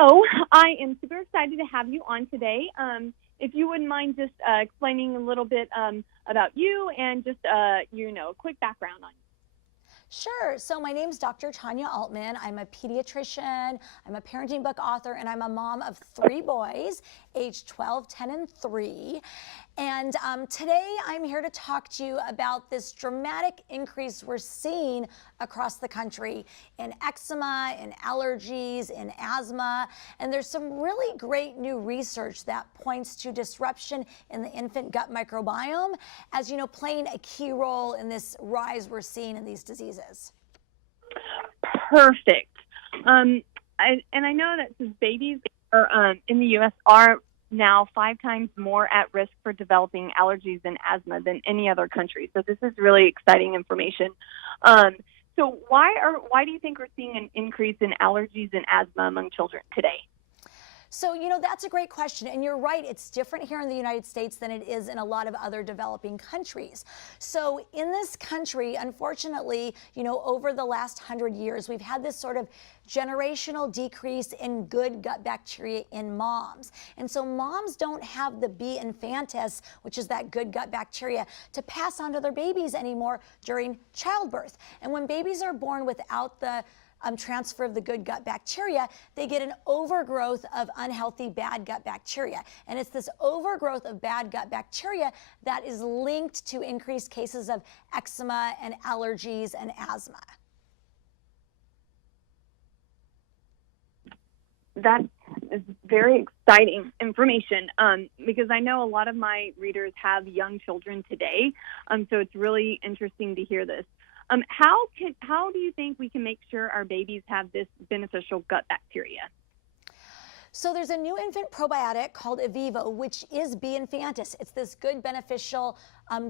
So I am super excited to have you on today. If you wouldn't mind just explaining a little bit about you and just, a quick background on you. Sure. So my name's Dr. Tanya Altmann. I'm a pediatrician, I'm a parenting book author, and I'm a mom of 3 boys, aged 12, 10, and 3. And today I'm here to talk to you about this dramatic increase we're seeing across the country in eczema, in allergies, in asthma. And there's some really great new research that points to disruption in the infant gut microbiome as, playing a key role in this rise we're seeing in these diseases. Perfect. And I know that since babies are, in the U.S. are now 5 times more at risk for developing allergies and asthma than any other country. So this is really exciting information. So why do you think we're seeing an increase in allergies and asthma among children today? So, that's a great question. And you're right, it's different here in the United States than it is in a lot of other developing countries. So in this country, unfortunately, over the last 100 years, we've had this sort of generational decrease in good gut bacteria in moms. And so moms don't have the B. infantis, which is that good gut bacteria, to pass on to their babies anymore during childbirth. And when babies are born without the transfer of the good gut bacteria, they get an overgrowth of unhealthy bad gut bacteria. And it's this overgrowth of bad gut bacteria that is linked to increased cases of eczema and allergies and asthma. That is very exciting information because I know a lot of my readers have young children today, so it's really interesting to hear this. How do you think we can make sure our babies have this beneficial gut bacteria? So there's a new infant probiotic called Evivo, which is B. infantis. It's this good beneficial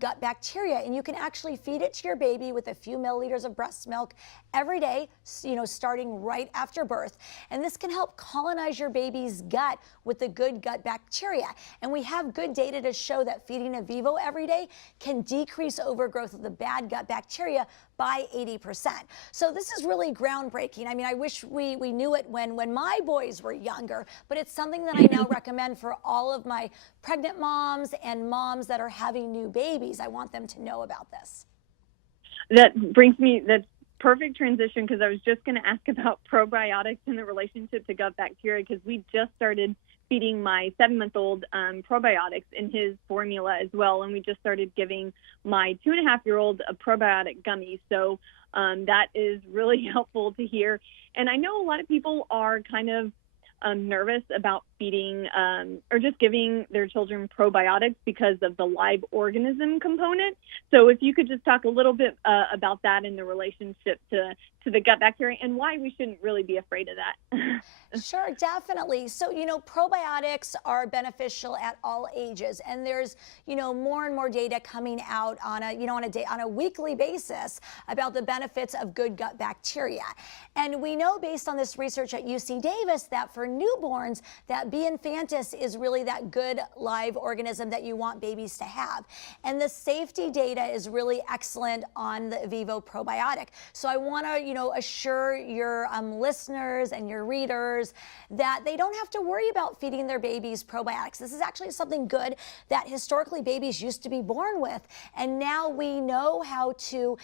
gut bacteria, and you can actually feed it to your baby with a few milliliters of breast milk every day, starting right after birth. And this can help colonize your baby's gut with the good gut bacteria. And we have good data to show that feeding Evivo every day can decrease overgrowth of the bad gut bacteria by 80%. So this is really groundbreaking. I mean, I wish we knew it when my boys were younger, but it's something that I now recommend for all of my pregnant moms and moms that are having new babies. I want them to know about this. That's perfect transition, because I was just going to ask about probiotics and the relationship to gut bacteria, because we just started feeding my 7-month-old probiotics in his formula as well, and we just started giving my 2.5-year-old a probiotic gummy. So that is really helpful to hear. And I know a lot of people are kind of nervous about feeding or just giving their children probiotics because of the live organism component. So if you could just talk a little bit about that and the relationship to the gut bacteria and why we shouldn't really be afraid of that. Sure, definitely. So, probiotics are beneficial at all ages, and there's, more and more data coming out on a weekly basis about the benefits of good gut bacteria. And we know, based on this research at UC Davis, that for newborns, that B. infantis is really that good live organism that you want babies to have. And the safety data is really excellent on the Evivo probiotic. So I want to, assure your listeners and your readers that they don't have to worry about feeding their babies probiotics. This is actually something good that historically babies used to be born with, and now we know how to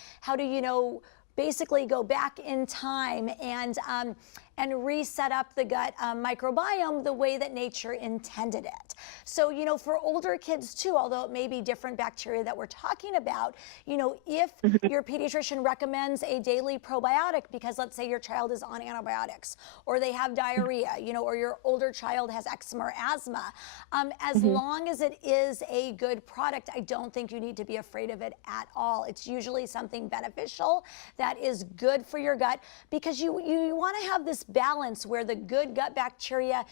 basically go back in time and reset up the gut microbiome the way that nature intended it. So, for older kids too, although it may be different bacteria that we're talking about, if your pediatrician recommends a daily probiotic because, let's say, your child is on antibiotics or they have diarrhea, or your older child has eczema or asthma, as long as it is a good product, I don't think you need to be afraid of it at all. It's usually something beneficial that is good for your gut, because you want to have this balance where the good gut bacteria,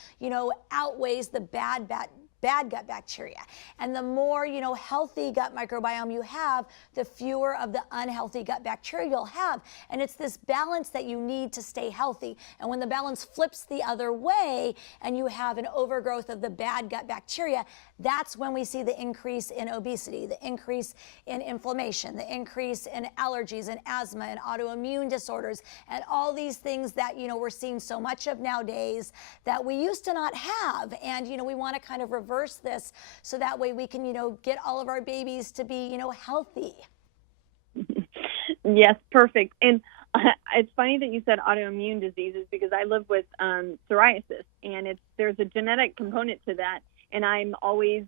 outweighs the bad gut bacteria. And the more, healthy gut microbiome you have, the fewer of the unhealthy gut bacteria you'll have. And it's this balance that you need to stay healthy. And when the balance flips the other way and you have an overgrowth of the bad gut bacteria, that's when we see the increase in obesity, the increase in inflammation, the increase in allergies and asthma and autoimmune disorders, and all these things that, we're seeing so much of nowadays that we used to not have. And, we want to kind of reverse this so that way we can, get all of our babies to be, healthy. Yes, perfect. And it's funny that you said autoimmune diseases because I live with psoriasis, and there's a genetic component to that. And I'm always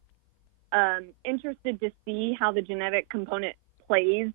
interested to see how the genetic component plays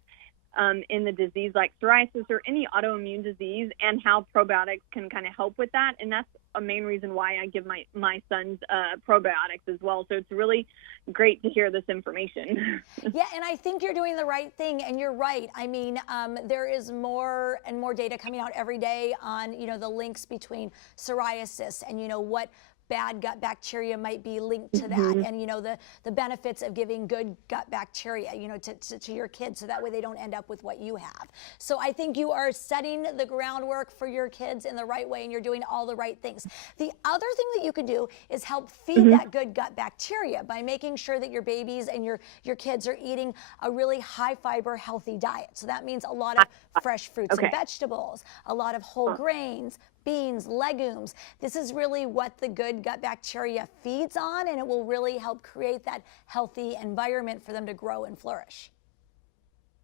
in the disease like psoriasis or any autoimmune disease, and how probiotics can kind of help with that. And that's a main reason why I give my sons probiotics as well. So it's really great to hear this information. Yeah, and I think you're doing the right thing, and you're right. I mean, there is more and more data coming out every day on, the links between psoriasis and, what bad gut bacteria might be linked to that, and the benefits of giving good gut bacteria to your kids, so that way they don't end up with what you have. So I think you are setting the groundwork for your kids in the right way, and you're doing all the right things. The other thing that you can do is help feed that good gut bacteria by making sure that your babies and your kids are eating a really high fiber healthy diet. So that means a lot of fresh fruits and vegetables, a lot of whole grains, beans, legumes. This is really what the good gut bacteria feeds on, and it will really help create that healthy environment for them to grow and flourish.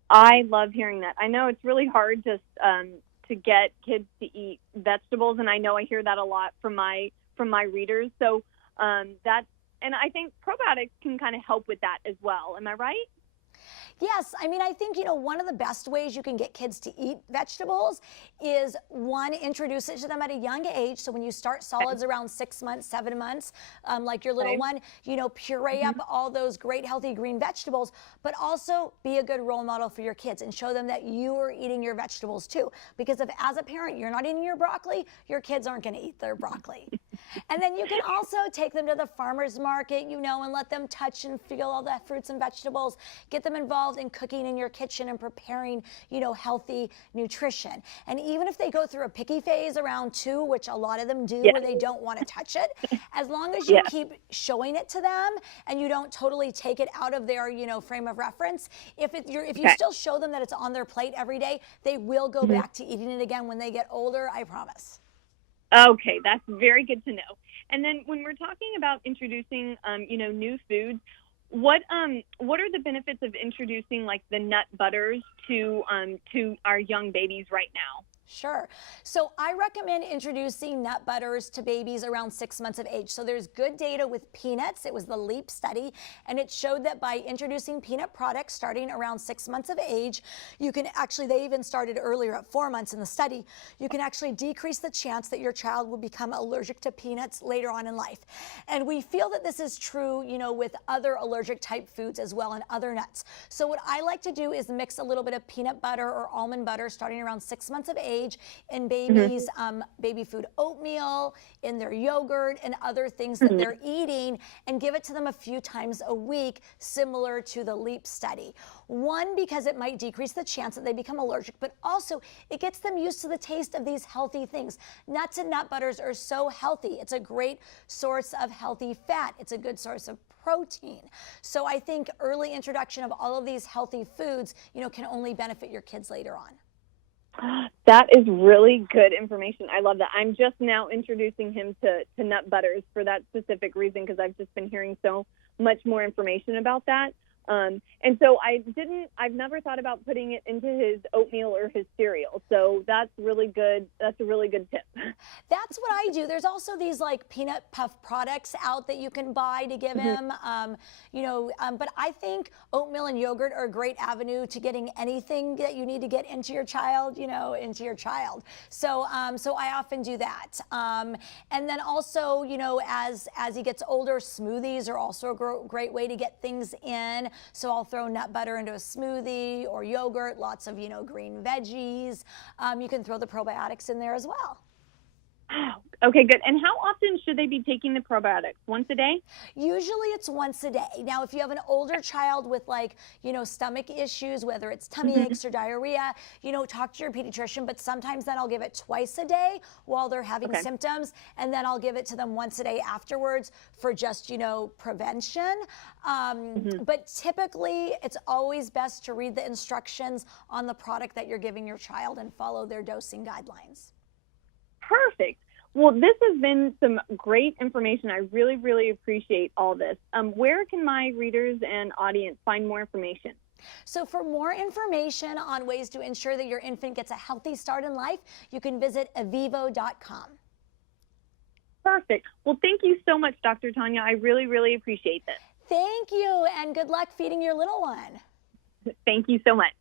I love hearing that. I know it's really hard to get kids to eat vegetables, and I know I hear that a lot from my readers. So and I think probiotics can kind of help with that as well. Am I right? Yes, I mean, I think, one of the best ways you can get kids to eat vegetables is, one, introduce it to them at a young age. So when you start solids around 6 months, 7 months, like your little one, puree up all those great healthy green vegetables, but also be a good role model for your kids and show them that you are eating your vegetables too. Because if, as a parent, you're not eating your broccoli, your kids aren't going to eat their broccoli. And then you can also take them to the farmer's market, and let them touch and feel all the fruits and vegetables. Get them involved in cooking in your kitchen and preparing, healthy nutrition. And even if they go through a picky phase around 2, which a lot of them do, where they don't want to touch it, as long as you keep showing it to them and you don't totally take it out of their, frame of reference, if you still show them that it's on their plate every day, they will go back to eating it again when they get older, I promise. Okay, that's very good to know. And then when we're talking about introducing, new foods, what are the benefits of introducing like the nut butters to our young babies right now? Sure. So I recommend introducing nut butters to babies around 6 months of age. So there's good data with peanuts. It was the LEAP study, and it showed that by introducing peanut products starting around 6 months of age, you can actually, they even started earlier at 4 months in the study, you can actually decrease the chance that your child will become allergic to peanuts later on in life. And we feel that this is true, with other allergic type foods as well and other nuts. So what I like to do is mix a little bit of peanut butter or almond butter starting around 6 months of age in babies, baby food oatmeal, in their yogurt and other things that they're eating, and give it to them a few times a week, similar to the LEAP study. One, because it might decrease the chance that they become allergic, but also it gets them used to the taste of these healthy things. Nuts and nut butters are so healthy. It's a great source of healthy fat. It's a good source of protein. So I think early introduction of all of these healthy foods, can only benefit your kids later on. That is really good information. I love that. I'm just now introducing him to nut butters for that specific reason, because I've just been hearing so much more information about that. And so I've never thought about putting it into his oatmeal or his cereal. So that's really good. That's a really good tip. That's what I do. There's also these like peanut puff products out that you can buy to give him, but I think oatmeal and yogurt are a great avenue to getting anything that you need to get into your child, So, so I often do that. And then also, as he gets older, smoothies are also a great way to get things in. So I'll throw nut butter into a smoothie or yogurt, lots of, green veggies. You can throw the probiotics in there as well. Okay, good. And how often should they be taking the probiotics? Once a day? Usually it's once a day. Now, if you have an older child with stomach issues, whether it's tummy Mhm. aches or diarrhea, talk to your pediatrician, but sometimes then I'll give it twice a day while they're having Okay. symptoms. And then I'll give it to them once a day afterwards for just, prevention. Mhm. But typically it's always best to read the instructions on the product that you're giving your child and follow their dosing guidelines. Perfect. Well, this has been some great information. I really, really appreciate all this. Where can my readers and audience find more information? So for more information on ways to ensure that your infant gets a healthy start in life, you can visit avivo.com. Perfect. Well, thank you so much, Dr. Tanya. I really, really appreciate this. Thank you, and good luck feeding your little one. Thank you so much.